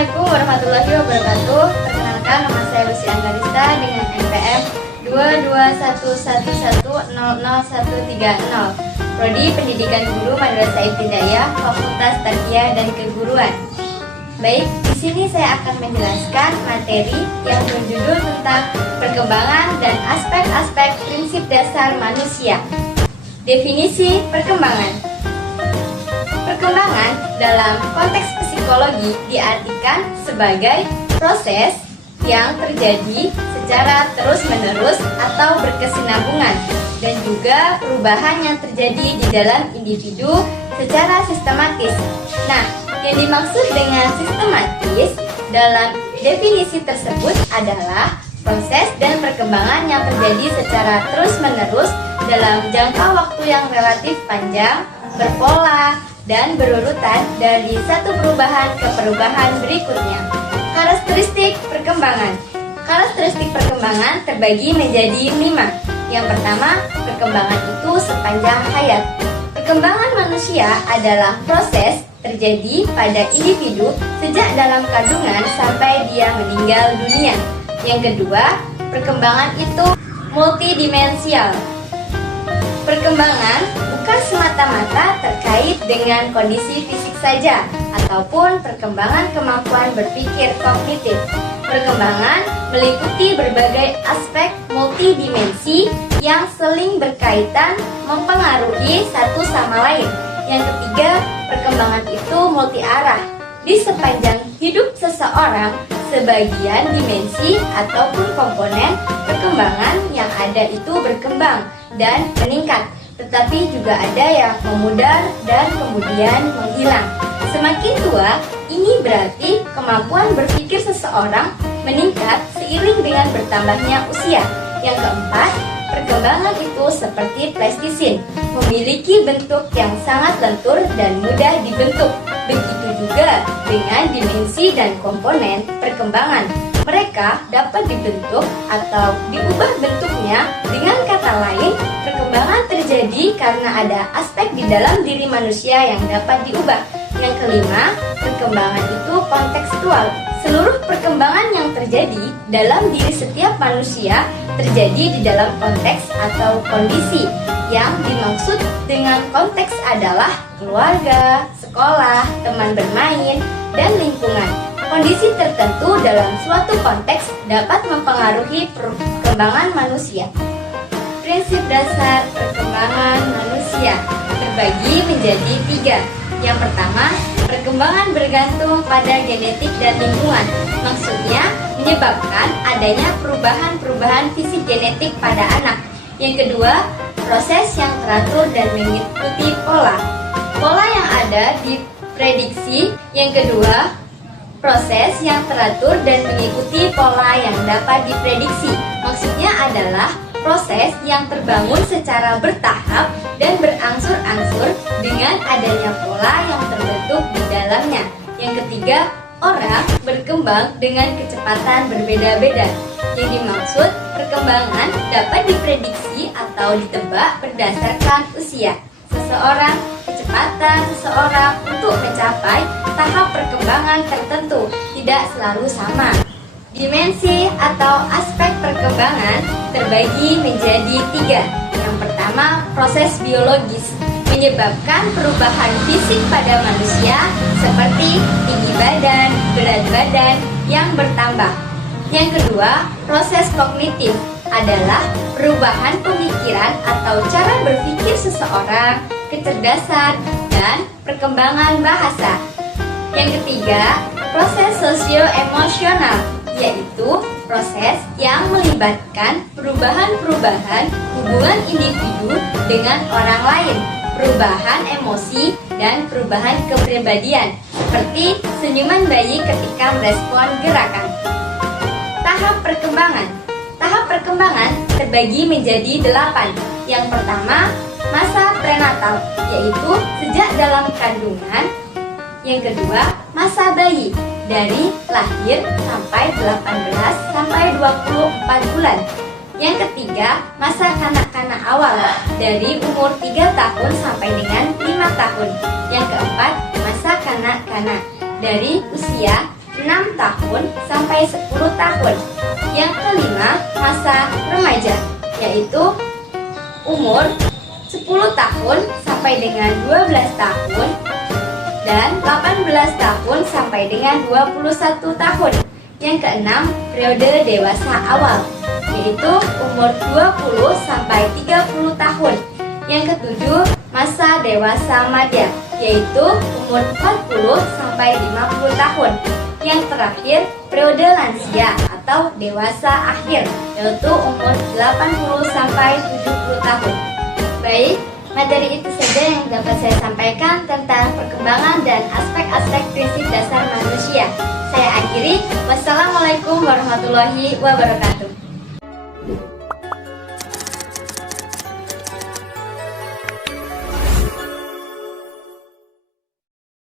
Assalamualaikum warahmatullahi wabarakatuh. Perkenalkan, nama saya Lucy Anggarista dengan NPM 22111001030. Prodi Pendidikan Guru Madrasah Ibtidaiyah, Fakultas Tarbiyah dan Keguruan. Baik, di sini saya akan menjelaskan materi yang berjudul tentang perkembangan dan aspek-aspek prinsip dasar manusia. Definisi perkembangan. Perkembangan dalam konteks psikologi diartikan sebagai proses yang terjadi secara terus-menerus atau berkesinambungan dan juga perubahan yang terjadi di dalam individu secara sistematis. Nah, yang dimaksud dengan sistematis dalam definisi tersebut adalah proses dan perkembangan yang terjadi secara terus-menerus dalam jangka waktu yang relatif panjang, berpola, dan berurutan dari satu perubahan ke perubahan berikutnya. Karakteristik perkembangan. Karakteristik perkembangan terbagi menjadi 5. Yang pertama, perkembangan itu sepanjang hayat. Perkembangan manusia adalah proses terjadi pada individu sejak dalam kandungan sampai dia meninggal dunia. Yang kedua, perkembangan itu multidimensial. Perkembangan bukan semata-mata terkait dengan kondisi fisik saja, ataupun perkembangan kemampuan berpikir kognitif. Perkembangan meliputi berbagai aspek multidimensi yang saling berkaitan mempengaruhi satu sama lain. Yang ketiga, perkembangan itu multi arah. Di sepanjang hidup seseorang, sebagian dimensi ataupun komponen perkembangan yang ada itu berkembang dan meningkat, tetapi juga ada yang memudar dan kemudian menghilang. Semakin tua, ini berarti kemampuan berpikir seseorang meningkat seiring dengan bertambahnya usia. Yang keempat, perkembangan itu seperti plastisin, memiliki bentuk yang sangat lentur dan mudah dibentuk. Begitu juga dengan dimensi dan komponen perkembangan. Mereka dapat dibentuk atau diubah bentuknya. Dengan kata lain, perkembangan terjadi karena ada aspek di dalam diri manusia yang dapat diubah. Yang kelima, perkembangan itu kontekstual. Seluruh perkembangan yang terjadi dalam diri setiap manusia terjadi di dalam konteks atau kondisi. Yang dimaksud dengan konteks adalah keluarga, sekolah, teman bermain, dan lingkungan. Kondisi tertentu dalam suatu konteks dapat mempengaruhi perkembangan manusia. Prinsip dasar perkembangan manusia terbagi menjadi 3. Yang pertama, perkembangan bergantung pada genetik dan lingkungan. Maksudnya, menyebabkan adanya perubahan-perubahan fisik genetik pada anak. Yang kedua, proses yang teratur dan mengikuti pola. Pola yang ada diprediksi. Yang kedua, proses yang teratur dan mengikuti pola yang dapat diprediksi. Maksudnya adalah proses yang terbangun secara bertahap dan berangsur-angsur dengan adanya pola yang terbentuk di dalamnya. Yang ketiga, orang berkembang dengan kecepatan berbeda-beda. Yang dimaksud perkembangan dapat diprediksi atau ditebak berdasarkan usia seseorang, kecepatan seseorang untuk mencapai tahap perkembangan tertentu tidak selalu sama. Dimensi atau aspek perkembangan terbagi menjadi 3. Yang pertama, proses biologis, menyebabkan perubahan fisik pada manusia seperti tinggi badan, berat badan yang bertambah. Yang kedua, proses kognitif adalah perubahan pemikiran atau cara berpikir seseorang, kecerdasan, dan perkembangan bahasa. Yang ketiga, proses sosio-emosional, yaitu proses yang melibatkan perubahan-perubahan hubungan individu dengan orang lain, perubahan emosi, dan perubahan kepribadian, seperti senyuman bayi ketika merespon gerakan. Tahap perkembangan. Tahap perkembangan terbagi menjadi 8. Yang pertama, masa prenatal, yaitu sejak dalam kandungan. Yang kedua, masa bayi, dari lahir sampai 18 sampai 24 bulan. Yang ketiga, masa kanak-kanak awal, dari umur 3 tahun sampai dengan 5 tahun. Yang keempat, masa kanak-kanak, dari usia 6 tahun sampai 10 tahun. Yang kelima, masa remaja, yaitu umur 10 tahun sampai dengan 12 tahun dan 18 tahun sampai dengan 21 tahun. Yang keenam, periode dewasa awal, yaitu umur 20 sampai 30 tahun. Yang ketujuh, masa dewasa madya, yaitu umur 40 sampai 50 tahun. Yang terakhir, periode lansia atau dewasa akhir, yaitu umur 80 sampai 70 tahun. Baik, materi itu saja yang dapat saya sampaikan tentang perkembangan dan aspek-aspek prinsip dasar manusia. Saya akhiri, wassalamualaikum warahmatullahi wabarakatuh.